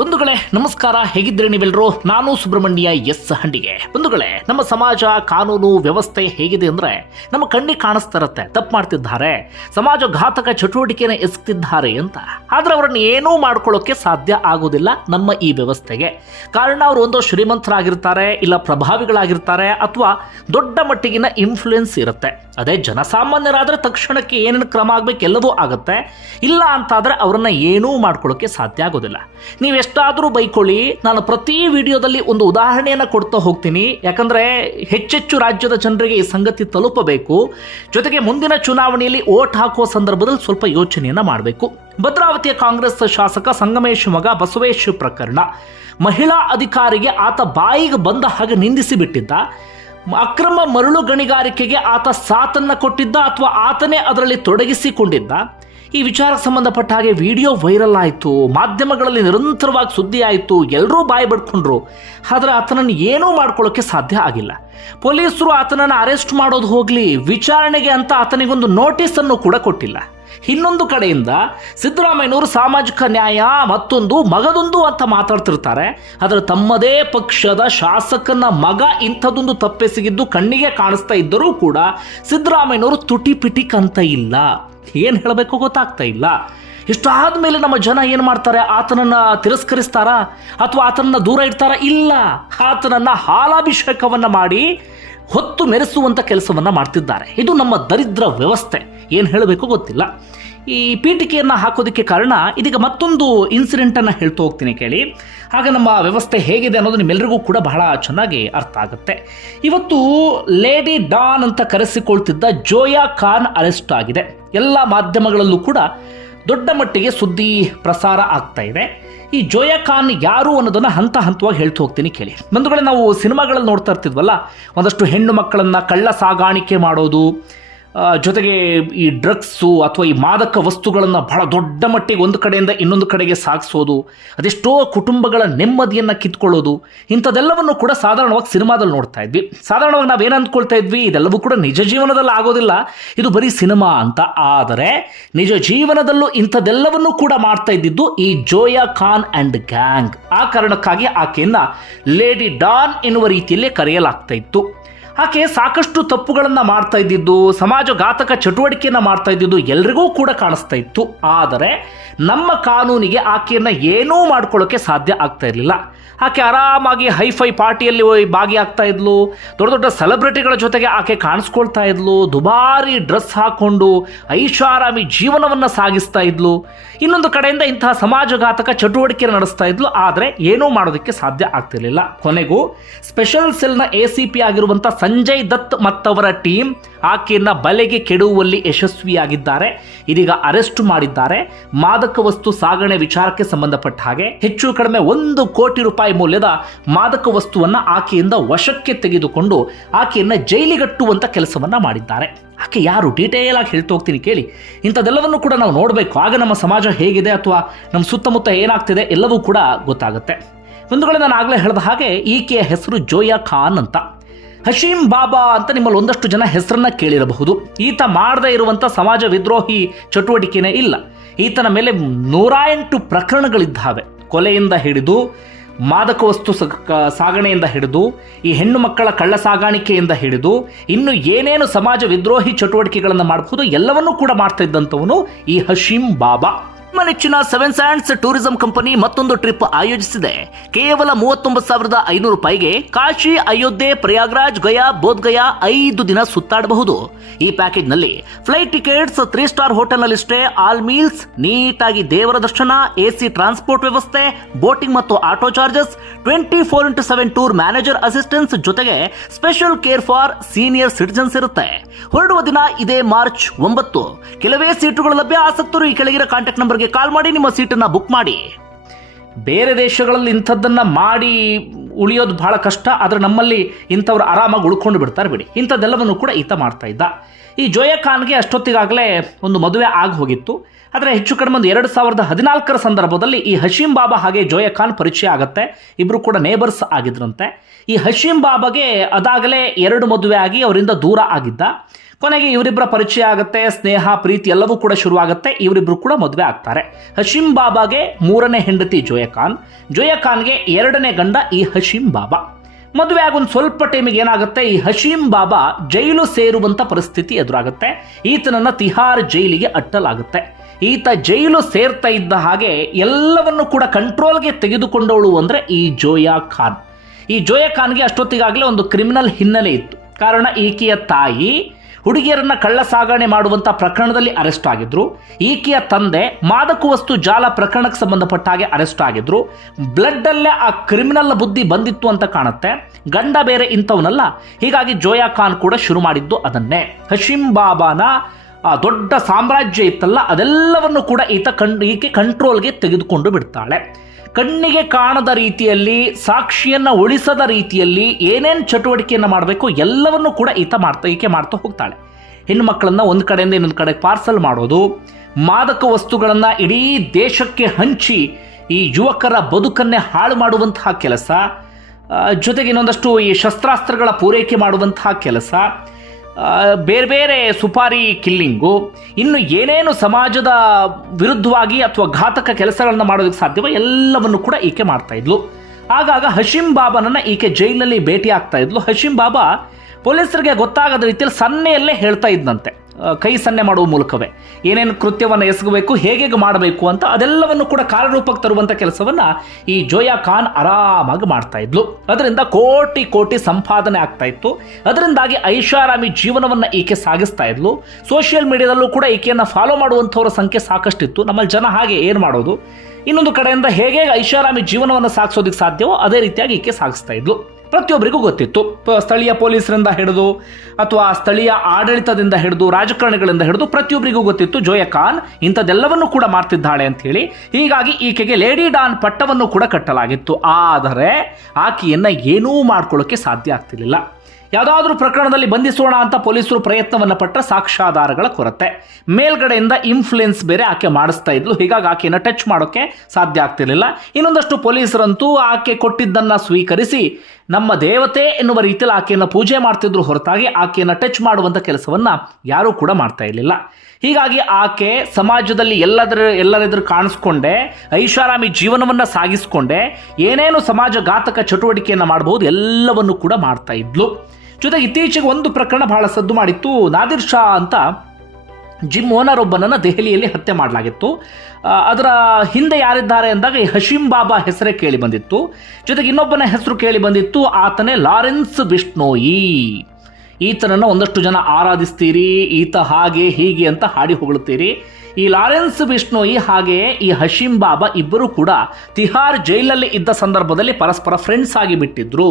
ಬಂಧುಗಳೇ, ನಮಸ್ಕಾರ. ಹೇಗಿದ್ರೆ ನೀವೆಲ್ಲರೂ ನಾನು ಸುಬ್ರಹ್ಮಣ್ಯ ಎಸ್ ಹಂಡಿಗೆ. ಬಂಧುಗಳೇ, ನಮ್ಮ ಸಮಾಜ, ಕಾನೂನು, ವ್ಯವಸ್ಥೆ ಹೇಗಿದೆ ಅಂದ್ರೆ ನಮ್ಮ ಕಣ್ಣಿಗೆ ಕಾಣಿಸ್ತಾ ಇರತ್ತೆ. ತಪ್ಪು ಮಾಡ್ತಿದ್ದಾರೆ. ಸಮಾಜ ಘಾತಕ ಚಟುವಟಿಕೆನ ಎಸಗ್ತಿದ್ದಾರೆ ಅಂತ. ಆದ್ರೆ ಅವರನ್ನು ಏನೂ ಮಾಡ್ಕೊಳ್ಳೋಕೆ ಸಾಧ್ಯ ಆಗೋದಿಲ್ಲ ನಮ್ಮ ಈ ವ್ಯವಸ್ಥೆಗೆ. ಕಾರಣ ಅವರು ಒಂದು ಶ್ರೀಮಂತರಾಗಿರ್ತಾರೆ, ಇಲ್ಲ ಪ್ರಭಾವಿಗಳಾಗಿರ್ತಾರೆ, ಅಥವಾ ದೊಡ್ಡ ಮಟ್ಟಿಗಿನ ಇನ್ಫ್ಲುಯೆನ್ಸ್ ಇರುತ್ತೆ. ಅದೇ ಜನಸಾಮಾನ್ಯರಾದರೆ ತಕ್ಷಣಕ್ಕೆ ಏನೇನು ಕ್ರಮ ಆಗಬೇಕು ಎಲ್ಲವೂ ಆಗುತ್ತೆ. ಇಲ್ಲ ಅಂತಾದರೆ ಅವರನ್ನು ಏನೂ ಮಾಡ್ಕೊಳ್ಳೋಕ್ಕೆ ಸಾಧ್ಯ ಆಗೋದಿಲ್ಲ. ನೀವು ಎಷ್ಟಾದರೂ ಬೈಕೊಳ್ಳಿ, ನಾನು ಪ್ರತಿ ವಿಡಿಯೋದಲ್ಲಿ ಒಂದು ಉದಾಹರಣೆಯನ್ನು ಕೊಡ್ತಾ ಹೋಗ್ತೀನಿ. ಯಾಕಂದರೆ ಹೆಚ್ಚೆಚ್ಚು ರಾಜ್ಯದ ಜನರಿಗೆ ಈ ಸಂಗತಿ ತಲುಪಬೇಕು. ಜೊತೆಗೆ ಮುಂದಿನ ಚುನಾವಣೆಯಲ್ಲಿ ಓಟ್ ಹಾಕುವ ಸಂದರ್ಭದಲ್ಲಿ ಸ್ವಲ್ಪ ಯೋಚನೆಯನ್ನು ಮಾಡಬೇಕು. ಭದ್ರಾವತಿಯ ಕಾಂಗ್ರೆಸ್ ಶಾಸಕ ಸಂಗಮೇಶ್ ಮಗ ಬಸವೇಶ್ ಪ್ರಕರಣ. ಮಹಿಳಾ ಅಧಿಕಾರಿಗೆ ಆತ ಬಾಯಿಗೆ ಬಂದ ಹಾಗೆ ನಿಂದಿಸಿ ಬಿಟ್ಟಿದ್ದ. ಅಕ್ರಮ ಮರಳು ಗಣಿಗಾರಿಕೆಗೆ ಆತ ಸಾತನ್ನು ಕೊಟ್ಟಿದ್ದ ಅಥವಾ ಆತನೇ ಅದರಲ್ಲಿ ತೊಡಗಿಸಿಕೊಂಡಿದ್ದ? ಈ ವಿಚಾರಕ್ಕೆ ಸಂಬಂಧಪಟ್ಟ ಹಾಗೆ ವಿಡಿಯೋ ವೈರಲ್ ಆಯಿತು, ಮಾಧ್ಯಮಗಳಲ್ಲಿ ನಿರಂತರವಾಗಿ ಸುದ್ದಿ ಆಯಿತು ಎಲ್ಲರೂ ಬಾಯಿ ಬಡ್ಕೊಂಡ್ರು. ಆದರೆ ಆತನನ್ನು ಏನೂ ಮಾಡ್ಕೊಳ್ಳೋಕೆ ಸಾಧ್ಯ ಆಗಿಲ್ಲ. ಪೊಲೀಸರು ಆತನನ್ನು ಅರೆಸ್ಟ್ ಮಾಡೋದು ಹೋಗಲಿ, ವಿಚಾರಣೆಗೆ ಅಂತ ಆತನಿಗೊಂದು ನೋಟಿಸನ್ನು ಕೂಡ ಕೊಟ್ಟಿಲ್ಲ. ಇನ್ನೊಂದು ಕಡೆಯಿಂದ ಸಿದ್ದರಾಮಯ್ಯನವರು ಸಾಮಾಜಿಕ ನ್ಯಾಯ, ಮತ್ತೊಂದು ಮಗದೊಂದು ಅಂತ ಮಾತಾಡ್ತಿರ್ತಾರೆ. ಆದರೆ ತಮ್ಮದೇ ಪಕ್ಷದ ಶಾಸಕನ ಮಗ ಇಂಥದೊಂದು ತಪ್ಪೆಸಗಿದ್ದು ಕಣ್ಣಿಗೆ ಕಾಣಿಸ್ತಾ ಇದ್ದರೂ ಕೂಡ ಸಿದ್ದರಾಮಯ್ಯನವರು ತುಟಿ ಪಿಟಿಕ್ ಅಂತ ಇಲ್ಲ. ಏನು ಹೇಳಬೇಕು ಗೊತ್ತಾಗ್ತಾ ಇಲ್ಲ. ಇಷ್ಟಾದ ಮೇಲೆ ನಮ್ಮ ಜನ ಏನು ಮಾಡ್ತಾರೆ? ಆತನನ್ನ ತಿರಸ್ಕರಿಸ್ತಾರಾ? ಅಥವಾ ಆತನನ್ನ ದೂರ ಇಡ್ತಾರಾ? ಇಲ್ಲ. ಆತನನ್ನ ಹಾಲಾಭಿಷೇಕವನ್ನು ಮಾಡಿ ಹೊತ್ತು ಮೆರೆಸುವಂಥ ಕೆಲಸವನ್ನು ಮಾಡ್ತಿದ್ದಾರೆ. ಇದು ನಮ್ಮ ದರಿದ್ರ ವ್ಯವಸ್ಥೆ. ಏನು ಹೇಳಬೇಕು ಗೊತ್ತಿಲ್ಲ. ಈ ಪೀಠಿಕೆಯನ್ನು ಹಾಕೋದಕ್ಕೆ ಕಾರಣ ಇದೀಗ ಮತ್ತೊಂದು ಇನ್ಸಿಡೆಂಟನ್ನು ಹೇಳ್ತಾ ಹೋಗ್ತೀನಿ ಕೇಳಿ. ಆಗ ನಮ್ಮ ವ್ಯವಸ್ಥೆ ಹೇಗಿದೆ ಅನ್ನೋದು ನಿಮ್ಮೆಲ್ಲರಿಗೂ ಕೂಡ ಬಹಳ ಚೆನ್ನಾಗಿ ಅರ್ಥ ಆಗುತ್ತೆ. ಇವತ್ತು ಲೇಡಿ ಡಾನ್ ಅಂತ ಕರೆಸಿಕೊಳ್ತಿದ್ದ ಜೋಯಾ ಖಾನ್ ಅರೆಸ್ಟ್ ಆಗಿದೆ. ಎಲ್ಲ ಮಾಧ್ಯಮಗಳಲ್ಲೂ ಕೂಡ ದೊಡ್ಡ ಮಟ್ಟಿಗೆ ಸುದ್ದಿ ಪ್ರಸಾರ ಆಗ್ತಾ ಇದೆ. ಈ ಜೋಯಾ ಖಾನ್ ಯಾರು ಅನ್ನೋದನ್ನು ಹಂತ ಹಂತವಾಗಿ ಹೇಳ್ತಾ ಹೋಗ್ತೀನಿ ಕೇಳಿ. ಬಂಧುಗಳೇ, ನಾವು ಸಿನಿಮಾಗಳಲ್ಲಿ ನೋಡ್ತಾ ಇರ್ತಿದ್ವಲ್ಲ, ಒಂದಷ್ಟು ಹೆಣ್ಣು ಮಕ್ಕಳನ್ನು ಕಳ್ಳ ಸಾಗಾಣಿಕೆ ಮಾಡೋದು ಜೊತೆಗೆ ಈ ಡ್ರಗ್ಸು ಅಥವಾ ಈ ಮಾದಕ ವಸ್ತುಗಳನ್ನು ಬಹಳ ದೊಡ್ಡ ಮಟ್ಟಿಗೆ ಒಂದು ಕಡೆಯಿಂದ ಇನ್ನೊಂದು ಕಡೆಗೆ ಸಾಗಿಸೋದು, ಅದೆಷ್ಟೋ ಕುಟುಂಬಗಳ ನೆಮ್ಮದಿಯನ್ನು ಕಿತ್ಕೊಳ್ಳೋದು ಇಂಥದ್ದೆಲ್ಲವನ್ನು ಕೂಡ ಸಾಧಾರಣವಾಗಿ ಸಿನಿಮಾದಲ್ಲಿ ನೋಡ್ತಾ ಇದ್ವಿ. ಸಾಧಾರಣವಾಗಿ ನಾವೇನು ಅಂದ್ಕೊಳ್ತಾ ಇದ್ವಿ? ಇದೆಲ್ಲವೂ ಕೂಡ ನಿಜ ಜೀವನದಲ್ಲಿ ಆಗೋದಿಲ್ಲ. ಇದು ಬರೀ ಸಿನಿಮಾ ಅಂತ. ಆದರೆ ನಿಜ ಜೀವನದಲ್ಲೂ ಇಂಥದ್ದೆಲ್ಲವನ್ನೂ ಕೂಡ ಮಾಡ್ತಾ ಇದ್ದಿದ್ದು ಈ ಜೋಯಾ ಖಾನ್ ಅಂಡ್ ಗ್ಯಾಂಗ್. ಆ ಕಾರಣಕ್ಕಾಗಿ ಆಕೆಯನ್ನು ಲೇಡಿ ಡಾನ್ ಎನ್ನುವ ರೀತಿಯಲ್ಲೇ ಕರೆಯಲಾಗ್ತಾ ಇತ್ತು. ಆಕೆ ಸಾಕಷ್ಟು ತಪ್ಪುಗಳನ್ನು ಮಾಡ್ತಾ ಇದ್ದಿದ್ದು, ಸಮಾಜ ಘಾತಕ ಚಟುವಟಿಕೆಯನ್ನು ಮಾಡ್ತಾ ಇದ್ದಿದ್ದು ಎಲ್ರಿಗೂ ಕೂಡ ಕಾಣಿಸ್ತಾ ಇತ್ತು. ಆದರೆ ನಮ್ಮ ಕಾನೂನಿಗೆ ಆಕೆಯನ್ನು ಏನೂ ಮಾಡ್ಕೊಳ್ಳೋಕ್ಕೆ ಸಾಧ್ಯ ಆಗ್ತಾ ಇರಲಿಲ್ಲ. ಆಕೆ ಆರಾಮಾಗಿ ಹೈಫೈ ಪಾರ್ಟಿಯಲ್ಲಿ ಭಾಗಿಯಾಗ್ತಾ ಇದ್ಲು. ದೊಡ್ಡ ದೊಡ್ಡ ಸೆಲೆಬ್ರಿಟಿಗಳ ಜೊತೆಗೆ ಆಕೆ ಕಾಣಿಸ್ಕೊಳ್ತಾ ಇದ್ಲು. ದುಬಾರಿ ಡ್ರೆಸ್ ಹಾಕೊಂಡು ಐಷಾರಾಮಿ ಜೀವನವನ್ನು ಸಾಗಿಸ್ತಾ ಇದ್ಲು. ಇನ್ನೊಂದು ಕಡೆಯಿಂದ ಇಂತಹ ಸಮಾಜಘಾತಕ ಚಟುವಟಿಕೆ ನಡೆಸ್ತಾ ಇದ್ಲು. ಆದರೆ ಏನೂ ಮಾಡೋದಕ್ಕೆ ಸಾಧ್ಯ ಆಗ್ತಿರಲಿಲ್ಲ. ಕೊನೆಗೂ ಸ್ಪೆಷಲ್ ಸೆಲ್ನ ಎ ಸಿ ಪಿ ಆಗಿರುವಂಥ ಸಂಜಯ್ ದತ್ ಮತ್ತವರ ಟೀಮ್ ಆಕೆಯನ್ನ ಬಲೆಗೆ ಕೆಡುವಲ್ಲಿ ಯಶಸ್ವಿಯಾಗಿದ್ದಾರೆ. ಇದೀಗ ಅರೆಸ್ಟ್ ಮಾಡಿದ್ದಾರೆ. ಮಾದಕ ವಸ್ತು ಸಾಗಣೆ ವಿಚಾರಕ್ಕೆ ಸಂಬಂಧಪಟ್ಟ ಹಾಗೆ ಹೆಚ್ಚು ಕಡಿಮೆ ಒಂದು ಕೋಟಿ ರೂಪಾಯಿ ಮೌಲ್ಯದ ಮಾದಕ ವಸ್ತುವನ್ನ ಆಕೆಯಿಂದ ವಶಕ್ಕೆ ತೆಗೆದುಕೊಂಡು ಆಕೆಯನ್ನು ಜೈಲಿಗಟ್ಟುವಂಥ ಕೆಲಸವನ್ನ ಮಾಡಿದ್ದಾರೆ. ಆಕೆ ಯಾರು? ಡೀಟೇಲ್ ಆಗಿ ಹೇಳ್ತಾ ಹೋಗ್ತೀನಿ, ಕೇಳಿ. ಇಂಥದ್ದೆಲ್ಲವನ್ನು ಕೂಡ ನಾವು ನೋಡಬೇಕು. ಆಗ ನಮ್ಮ ಸಮಾಜ ಹೇಗಿದೆ ಅಥವಾ ನಮ್ಮ ಸುತ್ತಮುತ್ತ ಏನಾಗ್ತಿದೆ ಎಲ್ಲವೂ ಕೂಡ ಗೊತ್ತಾಗುತ್ತೆ. ವೇಳೆ ನಾನು ಆಗಲೇ ಹೇಳಿದ ಹಾಗೆ ಈಕೆಯ ಹೆಸರು ಜೋಯಾ ಖಾನ್ ಅಂತ. ಹಶೀಂ ಬಾಬಾ ಅಂತ ನಿಮ್ಮಲ್ಲಿ ಒಂದಷ್ಟು ಜನ ಹೆಸರನ್ನ ಕೇಳಿರಬಹುದು. ಈತ ಮಾಡದೇ ಇರುವಂಥ ಸಮಾಜ ವಿದ್ರೋಹಿ ಚಟುವಟಿಕೆನೇ ಇಲ್ಲ. ಈತನ ಮೇಲೆ ನೂರ ಎಂಟು ಪ್ರಕರಣಗಳಿದ್ದಾವೆ. ಕೊಲೆಯಿಂದ ಹಿಡಿದು, ಮಾದಕ ವಸ್ತು ಸಾಗಣೆಯಿಂದ ಹಿಡಿದು, ಈ ಹೆಣ್ಣು ಮಕ್ಕಳ ಕಳ್ಳ ಸಾಗಾಣಿಕೆಯಿಂದ ಹಿಡಿದು, ಇನ್ನು ಏನೇನು ಸಮಾಜ ವಿದ್ರೋಹಿ ಚಟುವಟಿಕೆಗಳನ್ನು ಮಾಡಬಹುದು, ಎಲ್ಲವನ್ನೂ ಕೂಡ ಮಾಡ್ತಾ ಇದ್ದಂಥವನು ಈ ಹಶೀಂ ಬಾಬಾ. ನೆಚ್ಚಿನ ಸೆವೆನ್ ಸ್ಯಾಂಡ್ಸ್ ಟೂರಿಸಂ ಕಂಪನಿ ಮತ್ತೊಂದು ಟ್ರಿಪ್ ಆಯೋಜಿಸಿದೆ. ಕೇವಲ ಮೂವತ್ತೊಂಬತ್ತು ಸಾವಿರದ ಐನೂರು ರೂಪಾಯಿಗೆ ಕಾಶಿ, ಅಯೋಧ್ಯೆ, ಪ್ರಯಾಗ್ರಾಜ್, ಗಯಾ ಬೋಧ್ ಗಯಾ ಐದು ದಿನ ಸುತ್ತಾಡಬಹುದು. ಈ ಪ್ಯಾಕೇಜ್ನಲ್ಲಿ ಫ್ಲೈಟ್ ಟಿಕೆಟ್ಸ್ ತ್ರೀ ಸ್ಟಾರ್ ಹೋಟೆಲ್ನಲ್ಲಿ ಸ್ಟೇ ಆಲ್ ಮೀಲ್ಸ್ ನೀಟಾಗಿ ದೇವರ ದರ್ಶನ, ಎಸಿ ಟ್ರಾನ್ಸ್ಪೋರ್ಟ್ ವ್ಯವಸ್ಥೆ, ಬೋಟಿಂಗ್ ಮತ್ತು auto charges twenty four into seven tour manager assistance ಜೊತೆಗೆ special care for senior citizens ಇರುತ್ತೆ. ಹೊರಡುವ ದಿನ ಇದೇ ಮಾರ್ಚ್ ಒಂಬತ್ತು. ಕೆಲವೇ ಸೀಟುಗಳು ಲಭ್ಯ, ಆಸಕ್ತರು ಈ ಕೆಳಗಿರೋ ಕಾಂಟ್ಯಾಕ್ಟ್ ನಂಬರ್ಗೆ ಕಾಲ್ ಮಾಡಿ, ನಿಮ್ಮ ಸೀಟನ್ನ ಬುಕ್ ಮಾಡಿ. ಬೇರೆ ದೇಶಗಳಲ್ಲಿ ಇಂಥದ್ದನ್ನ ಮಾಡಿ ಉಳಿಯೋದು ಬಹಳ ಕಷ್ಟ, ಆದರೆ ನಮ್ಮಲ್ಲಿ ಇಂಥವ್ರು ಆರಾಮಾಗಿ ಉಳ್ಕೊಂಡು ಬಿಡ್ತಾರೆ ಬಿಡಿ. ಇಂಥದ್ದೆಲ್ಲವನ್ನು ಕೂಡ ಈತ ಮಾಡ್ತಾ ಇದ್ದ. ಈ ಜೋಯ ಖಾನ್ಗೆ ಅಷ್ಟೊತ್ತಿಗಾಗಲೇ ಒಂದು ಮದುವೆ ಆಗಿ ಹೋಗಿತ್ತು. ಆದರೆ ಹೆಚ್ಚು ಕಡಿಮೆ ಒಂದು ಎರಡು ಸಾವಿರದ ಹದಿನಾಲ್ಕರ ಸಂದರ್ಭದಲ್ಲಿ ಈ ಹಶೀಂ ಬಾಬಾ ಹಾಗೆ ಜೋಯ ಖಾನ್ ಪರಿಚಯ ಆಗುತ್ತೆ. ಇಬ್ಬರು ಕೂಡ ನೇಬರ್ಸ್ ಆಗಿದ್ರಂತೆ. ಈ ಹಶೀಂ ಬಾಬಾಗೆ ಅದಾಗಲೇ ಎರಡು ಮದುವೆ ಆಗಿ ಅವರಿಂದ ದೂರ ಆಗಿದ್ದ. ಕೊನೆಗೆ ಇವರಿಬ್ಬರ ಪರಿಚಯ ಆಗುತ್ತೆ, ಸ್ನೇಹ, ಪ್ರೀತಿ ಎಲ್ಲವೂ ಕೂಡ ಶುರುವಾಗುತ್ತೆ. ಇವರಿಬ್ಬರು ಕೂಡ ಮದುವೆ ಆಗ್ತಾರೆ. ಹಶೀಂ ಬಾಬಾಗೆ ಮೂರನೇ ಹೆಂಡತಿ ಜೋಯಾ ಖಾನ್ ಜೋಯಾ ಖಾನ್ಗೆ ಎರಡನೇ ಗಂಡ ಈ ಹಶೀಂ ಬಾಬಾ. ಮದುವೆ ಆಗೊಂದು ಸ್ವಲ್ಪ ಟೈಮಿಗೆ ಏನಾಗುತ್ತೆ, ಈ ಹಶೀಂ ಬಾಬಾ ಜೈಲು ಸೇರುವಂತ ಪರಿಸ್ಥಿತಿ ಎದುರಾಗುತ್ತೆ. ಈತನನ್ನ ತಿಹಾರ್ ಜೈಲಿಗೆ ಅಟ್ಟಲಾಗುತ್ತೆ. ಈತ ಜೈಲು ಸೇರ್ತಾ ಇದ್ದ ಹಾಗೆ ಎಲ್ಲವನ್ನು ಕೂಡ ಕಂಟ್ರೋಲ್ಗೆ ತೆಗೆದುಕೊಂಡವಳು ಅಂದ್ರೆ ಈ ಜೋಯಾ ಖಾನ್ ಈ ಜೋಯಾ ಖಾನ್ಗೆ ಅಷ್ಟೊತ್ತಿಗಾಗಲೇ ಒಂದು ಕ್ರಿಮಿನಲ್ ಹಿನ್ನೆಲೆ ಇತ್ತು. ಕಾರಣ, ಈಕೆಯ ತಾಯಿ ಹುಡುಗಿಯರನ್ನ ಕಳ್ಳ ಸಾಗಣೆ ಮಾಡುವಂತ ಪ್ರಕರಣದಲ್ಲಿ ಅರೆಸ್ಟ್ ಆಗಿದ್ರು. ಈಕೆಯ ತಂದೆ ಮಾದಕ ವಸ್ತು ಜಾಲ ಪ್ರಕರಣಕ್ಕೆ ಸಂಬಂಧಪಟ್ಟ ಹಾಗೆ ಅರೆಸ್ಟ್ ಆಗಿದ್ರು. ಬ್ಲಡ್ ಅಲ್ಲೇ ಆ ಕ್ರಿಮಿನಲ್ ಬುದ್ಧಿ ಬಂದಿತ್ತು ಅಂತ ಕಾಣುತ್ತೆ. ಗಂಡ ಬೇರೆ ಇಂಥವನಲ್ಲ. ಹೀಗಾಗಿ ಜೋಯಾ ಖಾನ್ ಕೂಡ ಶುರು ಮಾಡಿದ್ದು ಅದನ್ನೇ. ಹಶೀಂ ಬಾಬಾನ, ಆ, ದೊಡ್ಡ ಸಾಮ್ರಾಜ್ಯ ಇತ್ತಲ್ಲ, ಅದೆಲ್ಲವನ್ನು ಕೂಡ ಈತ ಕಣ್ ಈಕೆ ಕಂಟ್ರೋಲ್ಗೆ ತೆಗೆದುಕೊಂಡು ಬಿಡ್ತಾಳೆ. ಕಣ್ಣಿಗೆ ಕಾಣದ ರೀತಿಯಲ್ಲಿ, ಸಾಕ್ಷಿಯನ್ನು ಉಳಿಸದ ರೀತಿಯಲ್ಲಿ ಏನೇನು ಚಟುವಟಿಕೆಯನ್ನು ಮಾಡಬೇಕು ಎಲ್ಲವನ್ನು ಕೂಡ ಈತ ಮಾಡ್ತಾ, ಈಕೆ ಮಾಡ್ತಾ ಹೋಗ್ತಾಳೆ. ಹೆಣ್ಣು ಮಕ್ಕಳನ್ನ ಒಂದು ಕಡೆಯಿಂದ ಇನ್ನೊಂದು ಕಡೆ ಪಾರ್ಸಲ್ ಮಾಡೋದು, ಮಾದಕ ವಸ್ತುಗಳನ್ನು ಇಡೀ ದೇಶಕ್ಕೆ ಹಂಚಿ ಈ ಯುವಕರ ಬದುಕನ್ನೇ ಹಾಳು ಮಾಡುವಂತಹ ಕೆಲಸ ಜೊತೆಗೆ ಇನ್ನೊಂದಷ್ಟು ಈ ಶಸ್ತ್ರಾಸ್ತ್ರಗಳ ಪೂರೈಕೆ ಮಾಡುವಂತಹ ಕೆಲಸ ಬೇರೆ ಬೇರೆ ಸುಪಾರಿ ಕಿಲ್ಲಿಂಗು, ಇನ್ನು ಏನೇನು ಸಮಾಜದ ವಿರುದ್ಧವಾಗಿ ಅಥವಾ ಘಾತಕ ಕೆಲಸಗಳನ್ನು ಮಾಡೋದಕ್ಕೆ ಸಾಧ್ಯವೋ ಎಲ್ಲವನ್ನು ಕೂಡ ಈಕೆ ಮಾಡ್ತಾ ಇದ್ಲು. ಆಗಾಗ ಹಶೀಂ ಬಾಬಾನನ್ನು ಈಕೆ ಜೈಲಿನಲ್ಲಿ ಭೇಟಿ ಆಗ್ತಾ ಇದ್ಲು. ಹಶೀಂ ಬಾಬಾ ಪೊಲೀಸರಿಗೆ ಗೊತ್ತಾಗದ ರೀತಿಯಲ್ಲಿ ಸನ್ನೆಯಲ್ಲೇ ಹೇಳ್ತಾ ಇದ್ದಂತೆ ಕೈ ಸನ್ನೆ ಮಾಡುವ ಮೂಲಕವೇ. ಏನೇನು ಕೃತ್ಯವನ್ನು ಎಸಗಬೇಕು, ಹೇಗೆ ಮಾಡಬೇಕು ಅಂತ ಅದೆಲ್ಲವನ್ನು ಕೂಡ ಕಾರ್ಯರೂಪಕ್ಕೆ ತರುವಂಥ ಕೆಲಸವನ್ನು ಈ ಜೋಯಾ ಖಾನ್ ಆರಾಮಾಗಿ ಮಾಡ್ತಾ ಇದ್ಲು. ಅದರಿಂದ ಕೋಟಿ ಕೋಟಿ ಸಂಪಾದನೆ ಆಗ್ತಾ ಇತ್ತು. ಅದರಿಂದಾಗಿ ಐಷಾರಾಮಿ ಜೀವನವನ್ನು ಈಕೆ ಸಾಗಿಸ್ತಾ ಇದ್ಲು. ಸೋಷಿಯಲ್ ಮೀಡಿಯಾದಲ್ಲೂ ಕೂಡ ಈಕೆಯನ್ನು ಫಾಲೋ ಮಾಡುವಂಥವರ ಸಂಖ್ಯೆ ಸಾಕಷ್ಟಿತ್ತು. ನಮ್ಮಲ್ಲಿ ಜನ ಹಾಗೆ ಏನು ಮಾಡೋದು? ಇನ್ನೊಂದು ಕಡೆಯಿಂದ ಹೇಗೆ ಐಷಾರಾಮಿ ಜೀವನವನ್ನು ಸಾಗಿಸೋದಕ್ಕೆ ಸಾಧ್ಯವೋ, ಅದೇ ರೀತಿಯಾಗಿ ಈಕೆ ಸಾಗಿಸ್ತಾ ಇದ್ಲು. ಪ್ರತಿಯೊಬ್ಬರಿಗೂ ಗೊತ್ತಿತ್ತು. ಸ್ಥಳೀಯ ಪೊಲೀಸರಿಂದ ಹಿಡಿದು ಅಥವಾ ಸ್ಥಳೀಯ ಆಡಳಿತದಿಂದ ಹಿಡಿದು ರಾಜಕಾರಣಿಗಳಿಂದ ಹಿಡಿದು ಪ್ರತಿಯೊಬ್ಬರಿಗೂ ಗೊತ್ತಿತ್ತು ಜೋಯ ಖಾನ್ ಇಂಥದ್ದೆಲ್ಲವನ್ನು ಕೂಡ ಮಾಡ್ತಿದ್ದಾಳೆ ಅಂತ ಹೇಳಿ ಹೀಗಾಗಿ ಈಕೆಗೆ ಲೇಡಿ ಡಾನ್ ಪಟ್ಟವನ್ನು ಕೂಡ ಕಟ್ಟಲಾಗಿತ್ತು. ಆದರೆ ಆಕೆಯನ್ನು ಏನೂ ಮಾಡ್ಕೊಳ್ಳೋಕೆ ಸಾಧ್ಯ ಆಗ್ತಿರ್ಲಿಲ್ಲ. ಯಾವುದಾದ್ರೂ ಪ್ರಕರಣದಲ್ಲಿ ಬಂಧಿಸೋಣ ಅಂತ ಪೊಲೀಸರು ಪ್ರಯತ್ನವನ್ನು ಪಟ್ಟ ಸಾಕ್ಷ್ಯಾಧಾರಗಳ ಕೊರತೆ. ಮೇಲ್ಗಡೆಯಿಂದ ಇನ್ಫ್ಲುಯೆನ್ಸ್ ಬೇರೆ ಆಕೆ ಮಾಡಿಸ್ತಾ ಇದ್ಲು. ಹೀಗಾಗಿ ಆಕೆಯನ್ನು ಟಚ್ ಮಾಡೋಕ್ಕೆ ಸಾಧ್ಯ ಆಗ್ತಿರಲಿಲ್ಲ. ಇನ್ನೊಂದಷ್ಟು ಪೊಲೀಸರಂತೂ ಆಕೆ ಕೊಟ್ಟಿದ್ದನ್ನು ಸ್ವೀಕರಿಸಿ ನಮ್ಮ ದೇವತೆ ಎನ್ನುವ ರೀತಿಯಲ್ಲಿ ಆಕೆಯನ್ನು ಪೂಜೆ ಮಾಡ್ತಿದ್ರು ಹೊರತಾಗಿ ಆಕೆಯನ್ನು ಟಚ್ ಮಾಡುವಂಥ ಕೆಲಸವನ್ನು ಯಾರೂ ಕೂಡ ಮಾಡ್ತಾ ಇರಲಿಲ್ಲ. ಹೀಗಾಗಿ ಆಕೆ ಸಮಾಜದಲ್ಲಿ ಎಲ್ಲದರ, ಎಲ್ಲರೆದುರು ಕಾಣಿಸ್ಕೊಂಡೆ, ಐಷಾರಾಮಿ ಜೀವನವನ್ನು ಸಾಗಿಸ್ಕೊಂಡೆ, ಏನೇನು ಸಮಾಜ ಘಾತಕ ಚಟುವಟಿಕೆಯನ್ನು ಮಾಡಬಹುದು ಎಲ್ಲವನ್ನು ಕೂಡ ಮಾಡ್ತಾ ಇದ್ಲು. ಜೊತೆಗೆ ಇತ್ತೀಚೆಗೆ ಒಂದು ಪ್ರಕರಣ ಬಹಳ ಸದ್ದು ಮಾಡಿತ್ತು, ನಾದಿರ್ ಶಾ ಅಂತ ಜಿಮ್ ಓನರ್ ಒಬ್ಬನನ್ನು ದೆಹಲಿಯಲ್ಲಿ ಹತ್ಯೆ ಮಾಡಲಾಗಿತ್ತು. ಅದರ ಹಿಂದೆ ಯಾರಿದ್ದಾರೆ ಅಂದಾಗ ಈ ಹಶೀಂ ಬಾಬಾ ಹೆಸರೇ ಕೇಳಿ ಬಂದಿತ್ತು. ಜೊತೆಗೆ ಇನ್ನೊಬ್ಬನ ಹೆಸರು ಕೇಳಿ ಬಂದಿತ್ತು, ಆತನೇ ಲಾರೆನ್ಸ್ ಬಿಷ್ಣೋಯಿ. ಈತನನ್ನು ಒಂದಷ್ಟು ಜನ ಆರಾಧಿಸ್ತೀರಿ, ಈತ ಹಾಗೆ ಹೀಗೆ ಅಂತ ಹಾಡಿ ಹೊಗಳುತ್ತೀರಿ. ಈ ಲಾರೆನ್ಸ್ ಬಿಷ್ಣೋಯಿ ಹಾಗೆಯೇ ಈ ಹಶೀಂ ಬಾಬಾ ಇಬ್ಬರು ಕೂಡ ತಿಹಾರ್ ಜೈಲಲ್ಲಿ ಇದ್ದ ಸಂದರ್ಭದಲ್ಲಿ ಪರಸ್ಪರ ಫ್ರೆಂಡ್ಸ್ ಆಗಿ ಬಿಟ್ಟಿದ್ರು.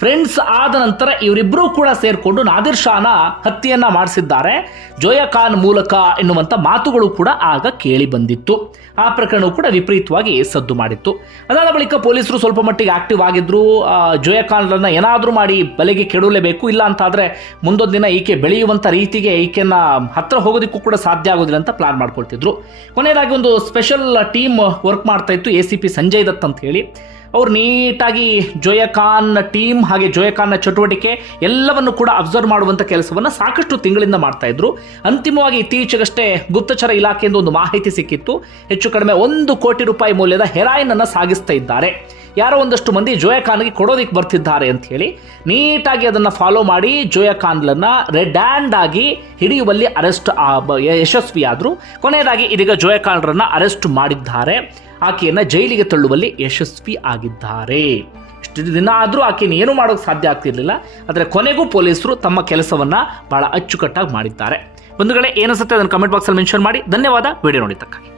ಫ್ರೆಂಡ್ಸ್ ಆದ ನಂತರ ಇವರಿಬ್ಬರೂ ಕೂಡ ಸೇರಿಕೊಂಡು ನಾದಿರ್ ಶಾನ ಹತ್ಯೆಯನ್ನ ಮಾಡಿಸಿದ್ದಾರೆ. ಜೋಯಾ ಖಾನ್ ಮೂಲಕ ಎನ್ನುವಂಥ ಮಾತುಗಳು ಕೂಡ ಆಗ ಕೇಳಿ ಬಂದಿತ್ತು. ಆ ಪ್ರಕರಣವು ಕೂಡ ವಿಪರೀತವಾಗಿ ಸದ್ದು ಮಾಡಿತ್ತು. ಅದಾದ ಬಳಿಕ ಪೊಲೀಸರು ಸ್ವಲ್ಪ ಮಟ್ಟಿಗೆ ಆಕ್ಟಿವ್ ಆಗಿದ್ರು. ಜೋಯಖಾನ್ರನ್ನ ಜೋಯಾ ಖಾನ್ರನ್ನ ಏನಾದರೂ ಮಾಡಿ ಬಲೆಗೆ ಕೆಡಲೇಬೇಕು ಇಲ್ಲ ಅಂತಾದರೆ ಮುಂದೊಂದು ದಿನ ಈಕೆ ಬೆಳೆಯುವಂತ ರೀತಿಗೆ ಈಕೆನ ಹತ್ರ ಹೋಗೋದಕ್ಕೂ ಕೂಡ ಸಾಧ್ಯ ಆಗೋದಿಲ್ಲ ಅಂತ ಪ್ಲಾನ್ ಮಾಡ್ಕೊಳ್ತಿದ್ರು ಕೊನೆಯದಾಗಿ ಒಂದು ಸ್ಪೆಷಲ್ ಟೀಮ್ ವರ್ಕ್ ಮಾಡ್ತಾ ಇತ್ತು A C P Sanjay Dutt ಅಂತ ಹೇಳಿ. ಅವ್ರು ನೀಟಾಗಿ ಜೋಯಕಾನ್ ಟೀಮ್ ಹಾಗೆ ಜೋಯಾ ಖಾನ್ನ ಚಟುವಟಿಕೆ ಎಲ್ಲವನ್ನು ಕೂಡ ಅಬ್ಸರ್ವ್ ಮಾಡುವಂಥ ಕೆಲಸವನ್ನು ಸಾಕಷ್ಟು ತಿಂಗಳಿಂದ ಮಾಡ್ತಾ ಇದ್ರು. ಅಂತಿಮವಾಗಿ ಇತ್ತೀಚೆಗಷ್ಟೇ ಗುಪ್ತಚರ ಇಲಾಖೆಯಿಂದ ಒಂದು ಮಾಹಿತಿ ಸಿಕ್ಕಿತ್ತು. ಹೆಚ್ಚು ಕಡಿಮೆ ಒಂದು ಕೋಟಿ ರೂಪಾಯಿ ಮೌಲ್ಯದ ಹೆರಾಯಿನ್ ಅನ್ನು ಸಾಗಿಸ್ತಾ ಇದ್ದಾರೆ. ಯಾರೋ ಒಂದಷ್ಟು ಮಂದಿ ಜೋಯಾ ಖಾನ್ಗೆ ಕೊಡೋದಕ್ಕೆ ಬರ್ತಿದ್ದಾರೆ ಅಂತ ಹೇಳಿ ನೀಟಾಗಿ ಅದನ್ನು ಫಾಲೋ ಮಾಡಿ ಜೋಯಾ ಖಾನ್ಲನ್ನು ರೆಡ್ ಹ್ಯಾಂಡ್ ಆಗಿ ಹಿಡಿಯುವಲ್ಲಿ ಅರೆಸ್ಟ್ ಯಶಸ್ವಿಯಾದರು. ಕೊನೆಯದಾಗಿ ಇದೀಗ ಜೋಯಾ ಖಾನ್ರನ್ನು ಅರೆಸ್ಟ್ ಮಾಡಿದ್ದಾರೆ. ಆಕೆಯನ್ನು ಜೈಲಿಗೆ ತಳ್ಳುವಲ್ಲಿ ಯಶಸ್ವಿ ಆಗಿದ್ದಾರೆ. ಇಷ್ಟು ದಿನ ಆದರೂ ಆಕೆಯನ್ನು ಏನು ಮಾಡೋಕೆ ಸಾಧ್ಯ ಆಗ್ತಿರಲಿಲ್ಲ. ಆದರೆ ಕೊನೆಗೂ ಪೊಲೀಸರು ತಮ್ಮ ಕೆಲಸವನ್ನು ಭಾಳ ಅಚ್ಚುಕಟ್ಟಾಗಿ ಮಾಡಿದ್ದಾರೆ. ಬಂಧುಗಳೇ ಏನಿಸುತ್ತೆ ಅದನ್ನು ಕಮೆಂಟ್ ಬಾಕ್ಸಲ್ಲಿ ಮೆನ್ಷನ್ ಮಾಡಿ. ಧನ್ಯವಾದ. ವಿಡಿಯೋ ನೋಡಿದ್ದಕ್ಕಾಗಿ.